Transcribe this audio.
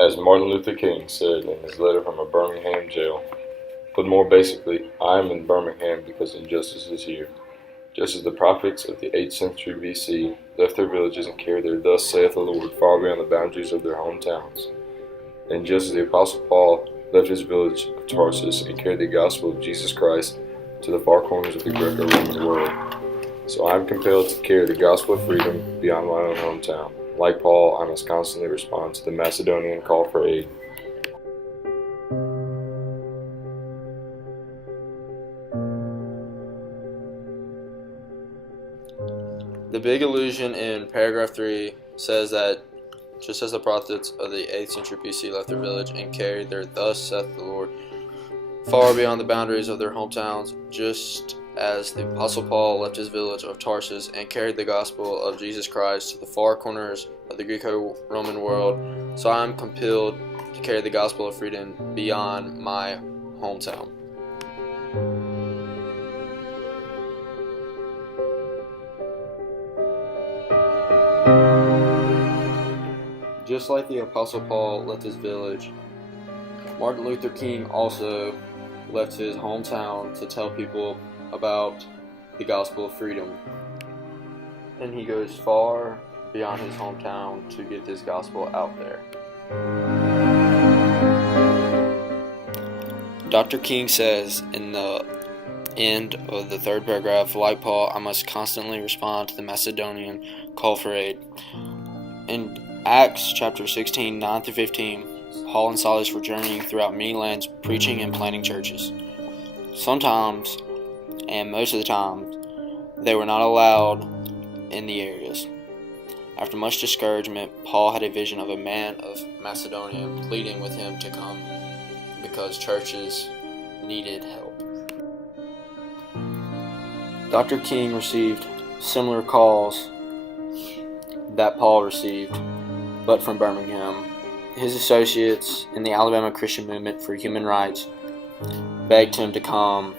as Martin Luther King said in his letter from a Birmingham jail. But more basically, I am in Birmingham because injustice is here. Just as the prophets of the 8th century BC left their villages and carried their "Thus saith the Lord" far beyond the boundaries of their hometowns. And just as the Apostle Paul left his village of Tarsus and carried the gospel of Jesus Christ to the far corners of the Greco-Roman world, so I am compelled to carry the gospel of freedom beyond my own hometown. Like Paul, I must constantly respond to the Macedonian call for aid. The big illusion in paragraph 3 says that just as the prophets of the 8th century BC left their village and carried their "Thus saith the Lord" far beyond the boundaries of their hometowns, just as the Apostle Paul left his village of Tarsus and carried the gospel of Jesus Christ to the far corners of the Greco-Roman world, so I am compelled to carry the gospel of freedom beyond my hometown. Just like the Apostle Paul left his village, Martin Luther King also left his hometown to tell people about the gospel of freedom. And he goes far beyond his hometown to get this gospel out there. Dr. King says in the end of the 3rd paragraph, like Paul, I must constantly respond to the Macedonian call for aid. In Acts chapter 16, 9 through 15, Paul and Silas were journeying throughout many lands, preaching and planting churches. Sometimes, and most of the time, they were not allowed in the areas. After much discouragement, Paul had a vision of a man of Macedonia pleading with him to come because churches needed help. Dr. King received similar calls that Paul received, but from Birmingham. His associates in the Alabama Christian Movement for Human Rights begged him to come